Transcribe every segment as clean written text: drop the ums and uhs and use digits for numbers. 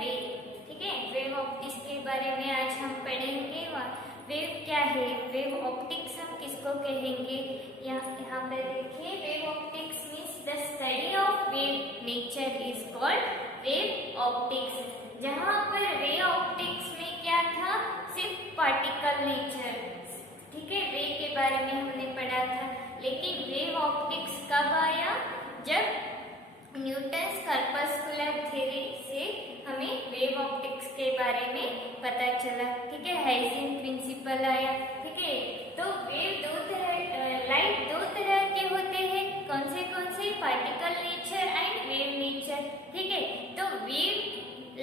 Wave. ठीक है, wave optics के बारे में आज हम पढ़ेंगे। वेव क्या है, वेव ऑप्टिक्स हम किसको कहेंगे। यहाँ पे देखिए, wave optics means the study of wave nature is called wave optics. जहाँ पर वेव ऑप्टिक्स में क्या था, सिर्फ पार्टिकल नेचर, ठीक है, वेव के बारे में हमने पढ़ा था। लेकिन वेव ऑप्टिक्स कब आया, जब न्यूटन्स कॉर्पस्कुलर थ्योरी से हमें वेव ऑप्टिक्स के बारे में पता चला। ठीक है, हाइजेंस प्रिंसिपल आया। ठीक है, तो वेव लाइट दो तरह के होते हैं। कौन से particle nature and wave nature. ठीक है, तो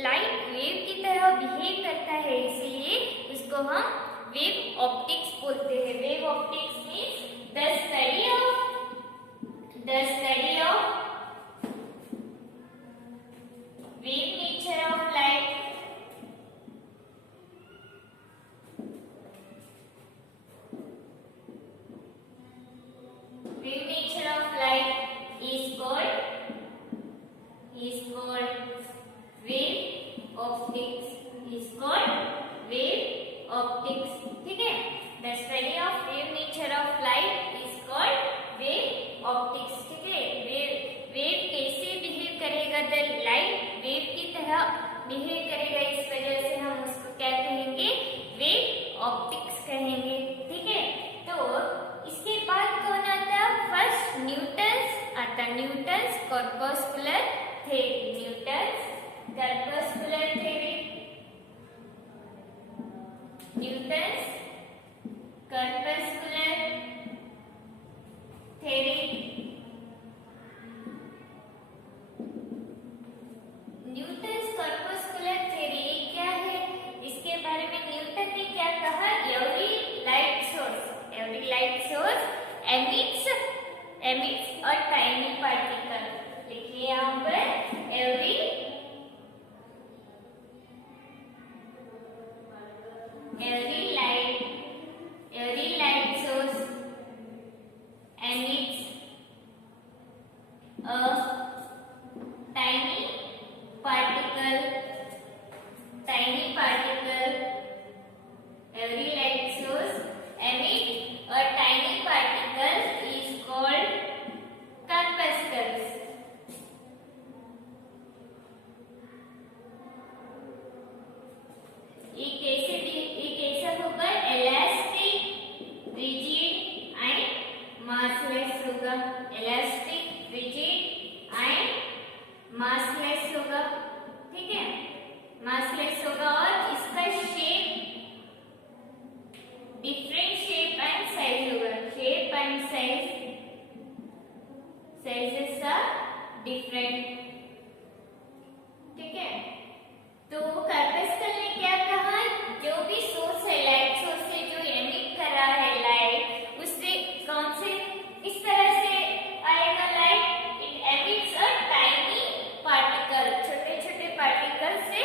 लाइट वेव की तरह बिहेव करता है, इसलिए उसको हम वेव ऑप्टिक्स बोलते हैं। Wave optics means the study of wave nature of light, wave nature of light is called wave optics, is called wave optics। ठीक है, the study of wave nature of light is called wave optics। ठीक है, wave कैसे behave करेगा, the light wave की तरह behave करेगा, इस वजह से हम उसको क्या कहेंगे, वेव ऑप्टिक्स कहेंगे। ठीक है, तो इसके बाद कौन आता, फर्स्ट न्यूटन्स आता, Newton's corpuscular theory, Newton's corpuscular theory, Newton's corpuscular theory. Newton's corpuscular theory क्या है, इसके बारे में न्यूटन ने क्या कहा, every light source emits a tiny particle। देखिए यहाँ पर every light source emits a tiny particle, every light source emit a tiny particle is called corpuscles। ये कैसा होगा, इलास्टिक, रिजिड एंड मासलेस होगा, इलास्टिक, रिजिड एंड मासलेस होगा। ठीक है, मासलेस होगा और इसका shape different shape and size होगा, shape and sizes are different. ठीक है, तो कॉर्पस्कल ने क्या कहा, जो भी सोर्स है, लाइट सोर्स से जो एमिट कर रहा है लाइट, उससे कौन से इस तरह से आएगा light, it emits a tiny particle, छोटे छोटे पार्टिकल से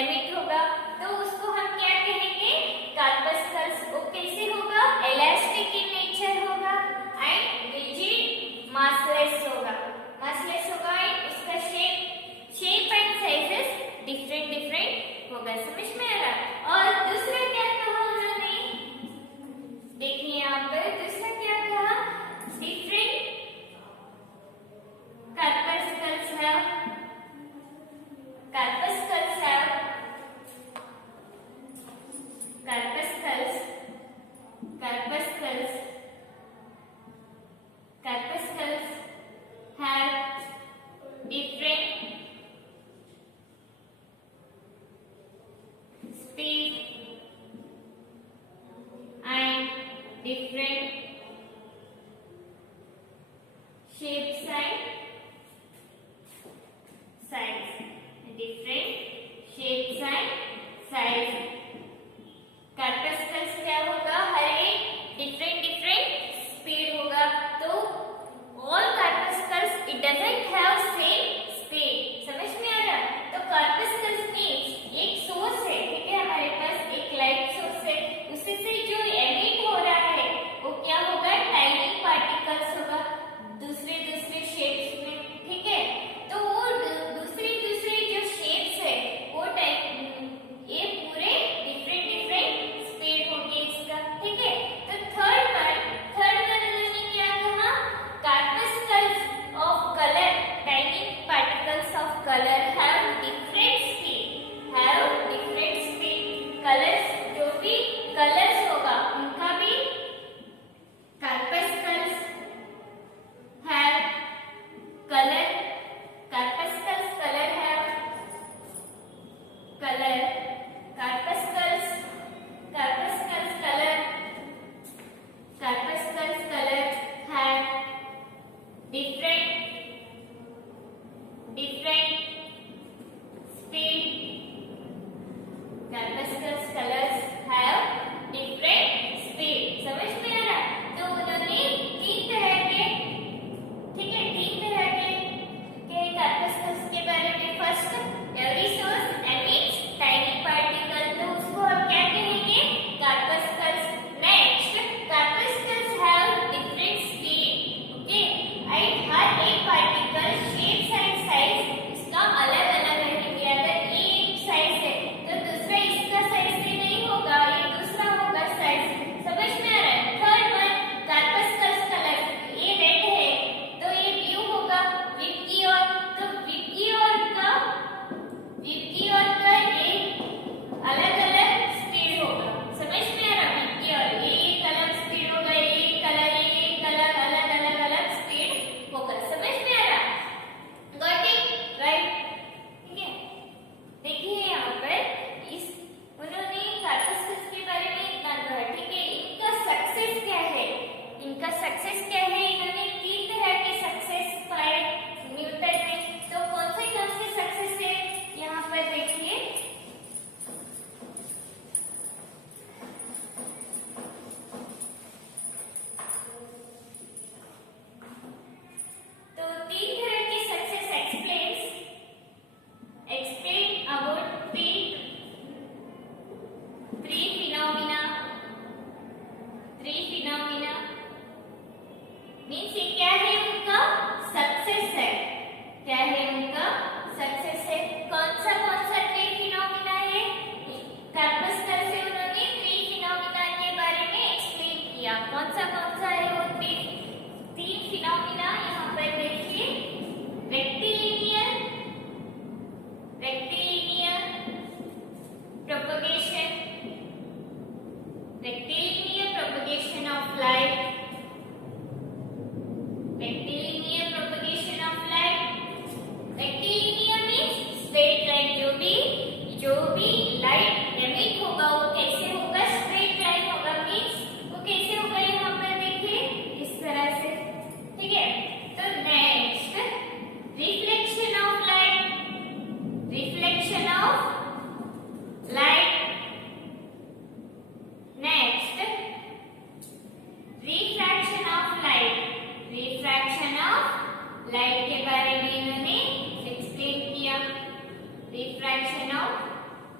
एमिट होगा, तो उसको हम क्या कहेंगे, कॉर्पस्कल्स। वो कैसे होगा, इलास्टिक इन नेचर होगा एंड रिजिड, मासलेस होगा एंड उसका शेप एंड साइजेस डिफरेंट होगा। समझ में आ रहा। और दूसरा क्या कहा उन्होंने, देखिए यहाँ पर दूसरा क्या कहा, different corpuscles have different speed and different shapes and size, corpuscles क्या होगा, हर एक डिफरेंट स्पीड होगा। तो all corpuscles it doesn't have same speed। समझ में आ रहा। तो corpuscles means एक सोर्स है, ठीक है, हमारे पास एक लाइट सोर्स है, उससे जो एमिट हो रहा है वो क्या होगा, टाइनी पार्टिकल्स होगा, दूसरे शेप्स में। ठीक है, तो वो दूसरी जो शेप्स है वो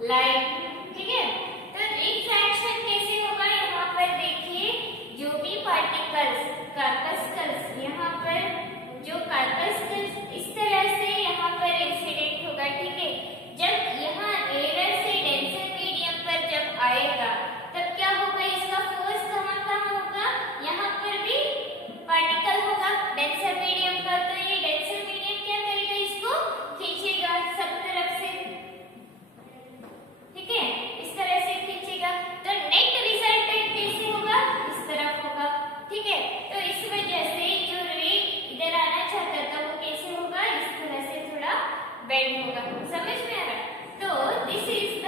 लाइट, ठीक है। तो रिफ्रैक्शन कैसे होगा, यहाँ पर देखिए जो भी पार्टिकल्स कार्पस्कल्स, यहाँ पर जो कार्पस्कल्स इस तरह से यहाँ पर इंसिडेंट होगा, ठीक है। जब यहाँ रेयर से डेंसर मीडियम पर जब आएगा तब क्या होगा, इसका फोर्स कहाँ होगा, यहाँ पर भी पार्टिकल होगा डेंसर मीडियम पर, तो ये डेंसर मीडियम क्या करेगा, इसको खींचेगा सब तरफ से, ठीक है, इस तरह से खींचेगा। तो नेट रिजल्टेंट कैसे होगा, इस तरफ होगा, ठीक है। तो इस वजह से जो रे इधर आना चाहता था वो कैसे होगा, इस तरह से थोड़ा बेंड होगा, समझ में आ रहा है। तो this is the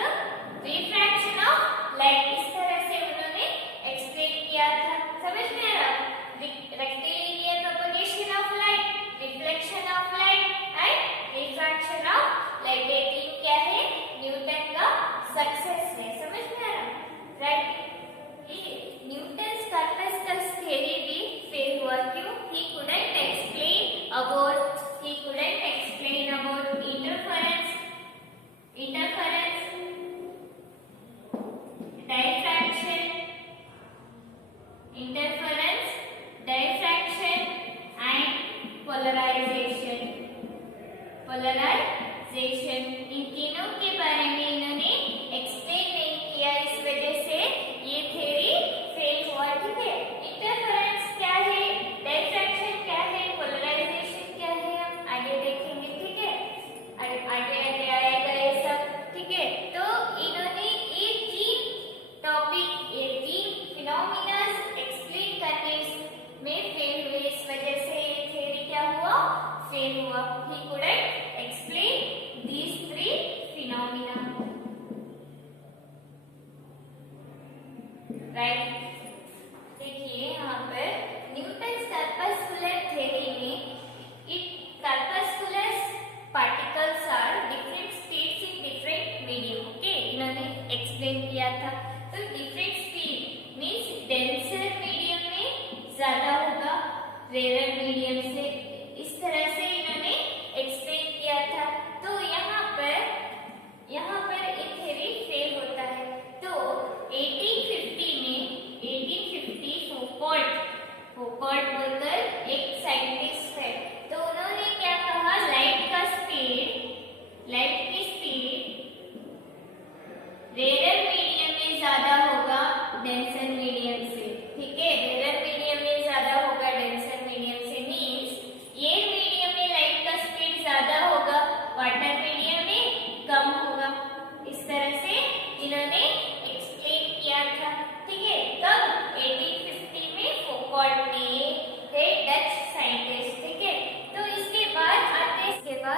refraction of light, इस तरह से उन्होंने एक्सप्लेन किया था, समझ में आ रहा। Rectilinear propagation of light, reflection of light and refraction of light, ये तीन क्या है, न्यूटन का सक्सेस है, समझ में आ रहा, राइट। न्यूटन्स कार्पस्कल्स थ्योरी भी फेल हुआ, क्यों, ही couldn't explain about interference, diffraction and polarization, इन तीनों के बारे में इन्होंने एक्सप्लेन नहीं किया, इस वजह से ये थ्योरी फेल हुआ, ठीक है। इंटरफेरेंस क्या है, डिफ्रैक्शन क्या है, पोलराइजेशन क्या है, हम आगे देखेंगे, ठीक है, आगे आगे आएगा ये सब, ठीक है। तो इन्होंने ये तीन टॉपिक, ये तीन फिनोमिना एक्सप्लेन करने में फेल हुए, इस वजह से ये थ्योरी क्या हुआ, फेल हुआ। He couldn't explain these three phenomena, right? देखिए यहाँ पर न्यूटन्स कार्पस्कुलर थ्योरी में corpuscular particles are different speeds in different medium, okay, इन्होंने एक्सप्लेन किया था। तो different speed means denser medium में ज्यादा होगा रेयर मीडियम से, इस तरह से इन्होंने एक्सप्लेन किया था। तो यहाँ पर एक थ्योरी फेल होता है। तो 1850 में 1850 फोकॉल्ट बोलकर एक साइंटिस्ट है, तो उन्होंने क्या कहा, लाइट की स्पीड रेयर मीडियम में ज्यादा होगा डेंसर मीडियम से, ठीक है, रेयर मीडियम में ज्यादा होगा डेंसर मीडियम से, मींस ये मीडियम में लाइट का स्पीड ज्यादा होगा, वाटर मीडियम में कम होगा, इस तरह से इन्होंने एक्सप्लेन किया था, ठीक है। कब, 1850 में फोकॉल्ट ने, थे डच साइंटिस्ट, ठीक है। तो इसके बाद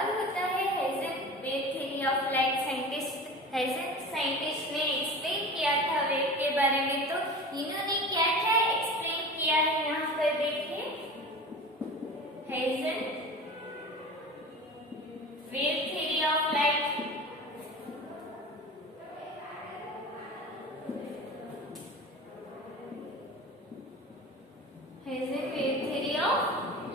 होता है हेज़ेनबर्ग थ्योरी ऑफ लाइट, साइंटिस्ट ने एक्सप्लेन किया था वेव के बारे में। तो इन्होंने क्या क्या एक्सप्लेन किया है, यहाँ पर देखिए, Heisenberg theory of light, Heisenberg theory of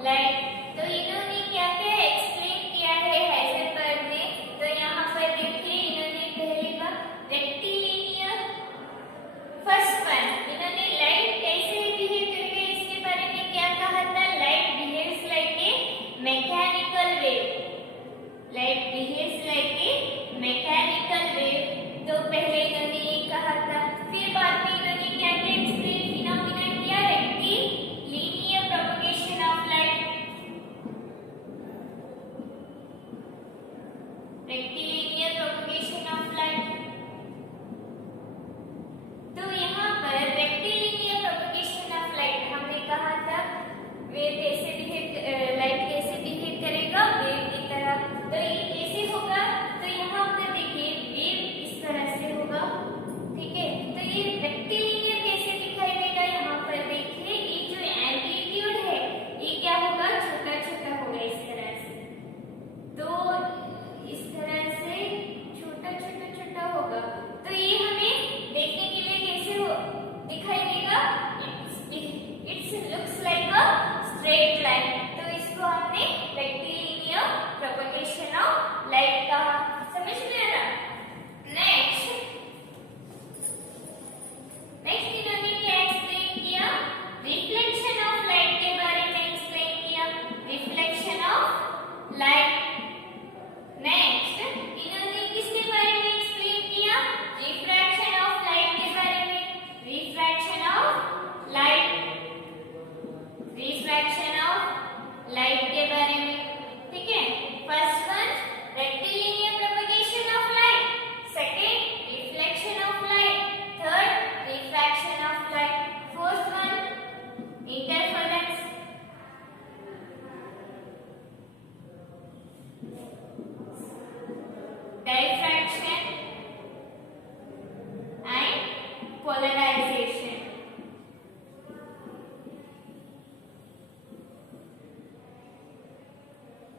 light. तो इन्होंने क्या क्या एक्सप्लेन किया है हेज़ेनबर्ग ने, तो यहाँ पर देखिए इन्होंने पहले का रेक्टिलिनियर, फर्स्ट पोलराइजेशन।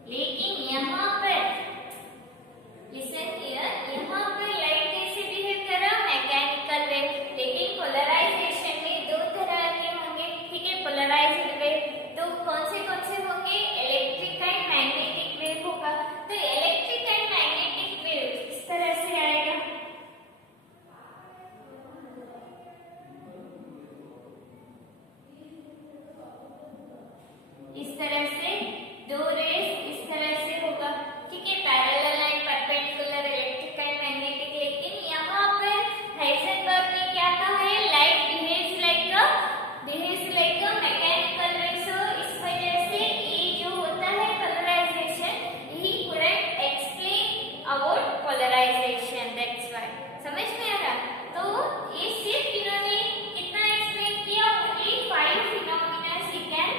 लेकिन यहाँ पर लिसन हियर, यहाँ पर लाइट कैसे बिहेव कर रहा है, मैकेनिकल वेव। लेकिन पोलराइजेशन में दो तरह के होंगे, ठीक है। पोलराइज्ड वेव तो कौन से होंगे, इलेक्ट्रिक एंड मैग्नेटिक वेव होगा। तो इलेक्ट्रिक एंड मैग्नेटिक वेव इस तरह से आएगा, इस तरह से दो रेस इस तरह से होगा, ठीक है। Parallel and perpendicular, electric and magnetic. लेकिन यहाँ पर हाइजेनबर्ग ने क्या कहा है, light behaves like a mechanical wave. So इस वजह से ये जो होता है polarization, he couldn't explain about polarization, that's why. समझ में आ रहा? तो ये सिर्फ इन्होंने कितना एक्सप्लेन किया, only 5 phenomena he can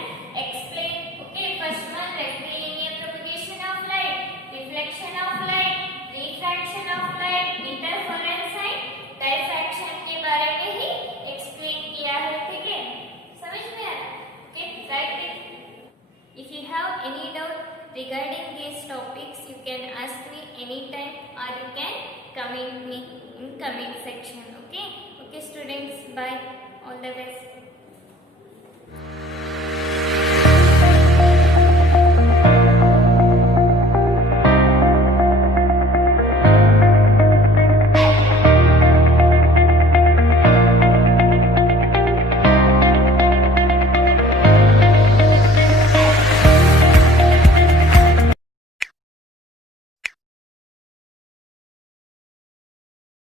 explain. Okay, first one rectilinear propagation of light, reflection of light, refraction of light, interference and diffraction के बारे में ही एक्सप्लेन किया है, ठीक है। समझ में आ रहा? Okay, right it. If you have any doubt regarding these topics, you can ask me anytime or you can comment me in comment section. Okay, students, bye, all the best.